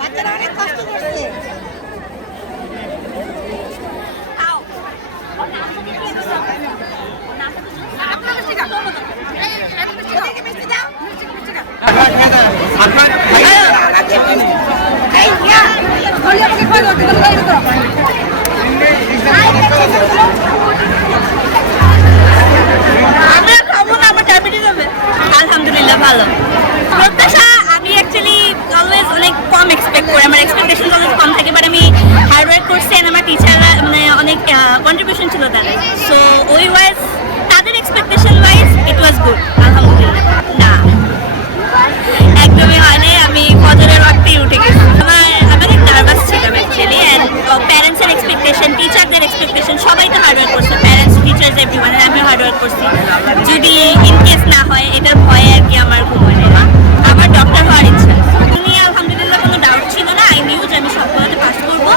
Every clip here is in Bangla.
বাচ্চারা অনেক কষ্ট করছে। আলহামদুলিল্লাহ ভালো। প্রত্যাশা আমি অ্যাকচুয়ালি অলওয়েজ অনেক কম এক্সপেক্ট করি, আমার এক্সপেকটেশন অলওয়েজ কম থাকে, বাট আমি হার্ড ওয়ার্ক করছি এন্ড আমার টিচাররা মানে অনেক কন্ট্রিবিউশন ছিল তাদের, সো ওই ওয়াইজ তাদের expectation wise it was good আলহামদুলিল্লাহ। না একদমই হয়নি, আমি ফজরের ওয়াক্তেই উঠে গেছি। আমি অনেক নার্ভাস ছিলাম অ্যাকচুয়ালি, অ্যান্ড প্যারেন্টসের এক্সপেকটেশন, টিচারদের এক্সপেকটেশন, সবাই তো হার্ড ওয়ার্ক করছে, প্যারেন্টস টিচার্স এভরিওয়ান, আমি হার্ড ওয়ার্ক করছি। যদি ইনকেস না হয় এটার ভয়ে আর কি আমার ঘুম হয় না। আমার ডক্টর হওয়ার ইচ্ছা, উনি আলহামদুলিল্লাহ কোনো ডাউট ছিল না, আই নিউ যে আমি সবগুলোতে পাস করবো।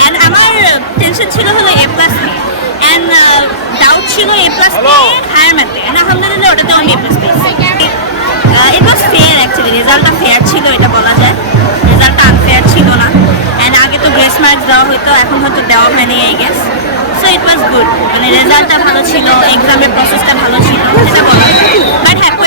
অ্যান্ড আমার টেনশন ছিল হলো A+ নিয়ে, অ্যান্ড ডাউট ছিল A+ নিয়ে হায়ার ম্যাথে, অ্যান্ড আলহামদুলিল্লাহ ওটাতে আমি A+ পেয়েছি। ইট ওয়াজ ফেয়ার অ্যাকচুয়ালি, রেজাল্টটা ফেয়ার ছিল এটা বলা যায়, রেজাল্টটা আনফেয়ার ছিল না। অ্যান্ড আগে তো গ্রেস মার্কস দেওয়া হতো, এখন হয়তো দেওয়া হয়নি I guess. So it was good, মানে রেজাল্টটা ভালো ছিল, এক্সামের প্রসেসটা ভালো ছিল, এটা বলা, বাট হ্যাপি।